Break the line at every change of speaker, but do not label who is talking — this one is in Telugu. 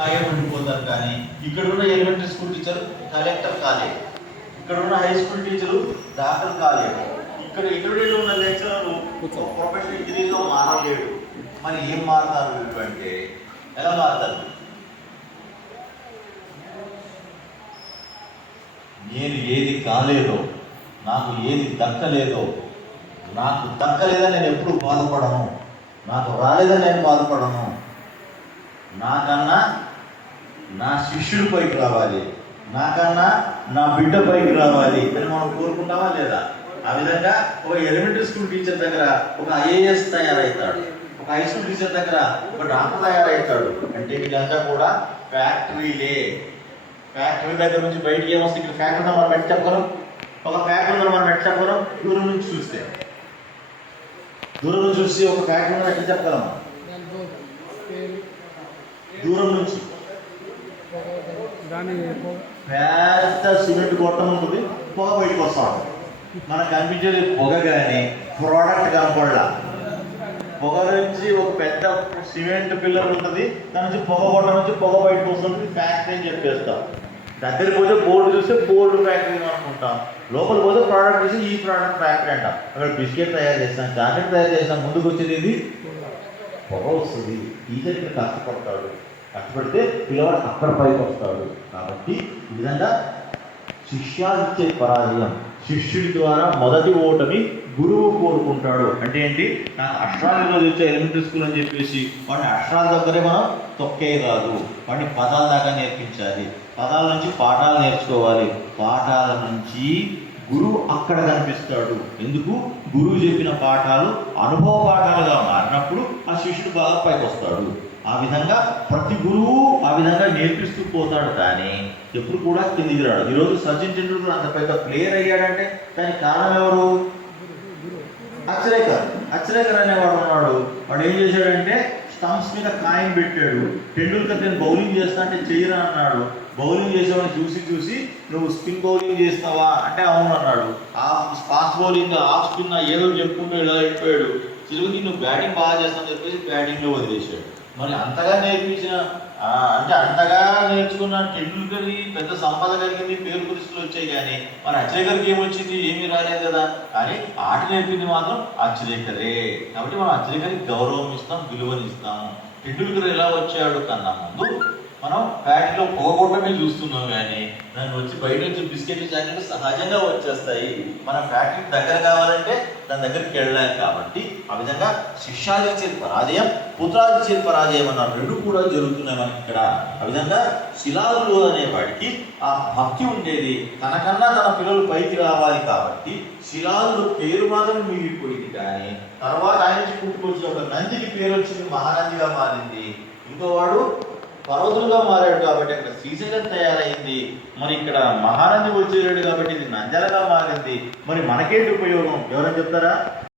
అలాగే ఉండిపోతారు కానీ ఇక్కడ ఉన్న ఎలిమెంటరీ స్కూల్ టీచర్ కలెక్టర్ కాలేదు ఇక్కడ ఉన్న హై స్కూల్ టీచరు డాక్టర్ కాలేదు ఇక్కడ ఇక్కడ ఉన్న లెక్చరర్ ప్రొఫెషనల్ ఇంజనీర్గా మారలేడు. మరి ఏం మారుతారు వీళ్ళు అంటే? ఎలా మారుతారు? నేను ఏది కాలేదో నాకు ఏది దక్కలేదో నాకు దక్కలేదని నేను ఎప్పుడు బాధపడను. నాకు రాలేదని నేను బాధపడను. నాకన్నా నా శిష్యుడు పైకి రావాలి. నాకన్నా నా బిడ్డ పైకి రావాలి. అని మనం కోరుకుంటామా లేదా? ఆ విధంగా ఒక ఎలిమెంటరీ స్కూల్ టీచర్ దగ్గర ఒక ఐఏఎస్ తయారవుతాడు ఒక హై స్కూల్ టీచర్ దగ్గర ఒక డాక్టర్ తయారవుతాడు అంటే వీళ్ళంతా కూడా ఫ్యాక్టరీలే. ఫ్యాక్టరీ దగ్గర నుంచి బయటికి ఏమొస్తుంది ఇక్కడ ఫ్యాక్టరీ మనం చెప్పగలం? ఒక ఫ్యాక్టరీ మనం చెప్పగలం? దూరం నుంచి చూస్తే. దూరం నుంచి చూసి ఒక ఫ్యాక్టరీ ఉందా? ఎట్లా చెప్పగలం? దూరం నుంచి.
దాని
పెద్ద సిమెంట్ గొట్టం ఉంటుంది. పొగ బయటకు వస్తాం మనకు కనిపించేది పొగ కానీ ప్రోడక్ట్ కనపడలా పొగ నుంచి ఒక పెద్ద సిమెంట్ పిల్లర్ ఉంటుంది. దాని నుంచి పొగ గొట్టం నుంచి పొగ బయటకు వస్తుంది. ఫ్యాక్టరీ అని చెప్పేస్తాం. దగ్గరికి పోతే బోర్డు చూస్తే బోర్డు ఫ్యాక్టరీ అనుకుంటాం. లోపల పోతే ప్రోడక్ట్ చూసి ఈ ప్రోడక్ట్ ఫ్యాక్టరీ అంటాం. అక్కడ బిస్కెట్ తయారు చేస్తాం చాక్లెట్ తయారు చేస్తాం. ముందుకు వచ్చేది ఇది పొగ వస్తుంది. టీచర్ ఇక్కడ కష్టపడతాడు. కష్టపడితే పిల్లవాడు అక్కడ పైకి వస్తాడు. కాబట్టి ఈ విధంగా శిష్యాదిత్య పరాజయం శిష్యుడి ద్వారా మొదటి ఓటమి గురువు కోరుకుంటాడు. అంటే ఏంటి? నాకు అష్టాలలో వచ్చే ఎలిమెంటరీ స్కూల్ అని చెప్పేసి వాడిని అష్టాల దగ్గరే మనం తొక్కే కాదు వాడిని పదాల దాకా నేర్పించాలి. పదాల నుంచి పాఠాలు నేర్చుకోవాలి. పాఠాల నుంచి గురువు అక్కడ కనిపిస్తాడు. ఎందుకు? గురువు చెప్పిన పాఠాలు అనుభవ పాఠాలుగా మారినప్పుడు ఆ శిష్యుడు బాగా పైకి వస్తాడు. ఆ విధంగా ప్రతి గురువు ఆ విధంగా నేర్పిస్తూ పోతాడు కానీ ఎప్పుడు కూడా కిందికి రాడు. ఈరోజు సచిన్ టెండూల్కర్ అంత పెద్ద ప్లేయర్ అయ్యాడంటే దానికి కారణం ఎవరు? అచ్చరేకర్ అచ్చరేకర్ అనేవాడు ఉన్నాడు. వాడు ఏం చేశాడంటే స్టంప్స్ మీద కాయం పెట్టాడు. టెండూల్కర్ నేను బౌలింగ్ చేస్తా అంటే చెయ్యరా అన్నాడు. బౌలింగ్ చేసేవాడిని చూసి చూసి నువ్వు స్పిన్ బౌలింగ్ చేస్తావా? అంటే అవును అన్నాడు. Off fast bowling off spin ఏదో చెప్పుకుంటూ ఇలా అయిపోయాడు చిరుగుకి నువ్వు బ్యాటింగ్ బాగా చేస్తాను చెప్పేసి బ్యాటింగ్లో వదిలేశాడు. మరి అంతగా నేర్పించిన ఆ, అంటే అంతగా నేర్చుకున్న టెండూల్కర్ పెద్ద సంపద కలిగింది పేరు పురుషులు వచ్చాయి కానీ మరి గారికి ఏమొచ్చింది? ఏమీ రాలేదు కదా. కానీ ఆట నేర్పింది మాత్రం అచ్చరేకరే కాబట్టి మనం గారికి గౌరవం ఇస్తాం విలువనిస్తాం టెండూల్కర్ ఎలా వచ్చాడు కన్నా ముందు మనం ఫ్యాక్టరీలో పొగగొట్టమే చూస్తున్నాం కానీ దాన్ని వచ్చి బయట నుంచి బిస్కెట్లు చాక్లెట్లు సహజంగా వచ్చేస్తాయి. మన ఫ్యాక్టరీ దగ్గర కావాలంటే దాని దగ్గరికి వెళ్ళాలి కాబట్టి ఆ విధంగా శిష్యాదిత్య పరాజయం పుత్రాదిత్య పరాజయం అన్న రెండు కూడా జరుగుతున్నాయి మనకి ఇక్కడ. ఆ విధంగా శిలాదులు అనేవాడికి ఆ భక్తి ఉండేది. తనకన్నా తన పిల్లలు పైకి రావాలి కాబట్టి శిలాదులు పేరు మాత్రం మిగిలిపోయింది కానీ తర్వాత ఆయన నుంచి పుట్టుకొచ్చి ఒక నందికి పేరు వచ్చింది మహానందిగా మారింది. ఇంకోవాడు పర్వతులుగా మారాడు కాబట్టి అక్కడ శ్రీశైలం తయారైంది. మరి ఇక్కడ మహానంది వచ్చేవాడు కాబట్టి ఇది నంజలగా మారింది. మరి మనకేంటి ఉపయోగం? ఎవరైనా చెప్తారా?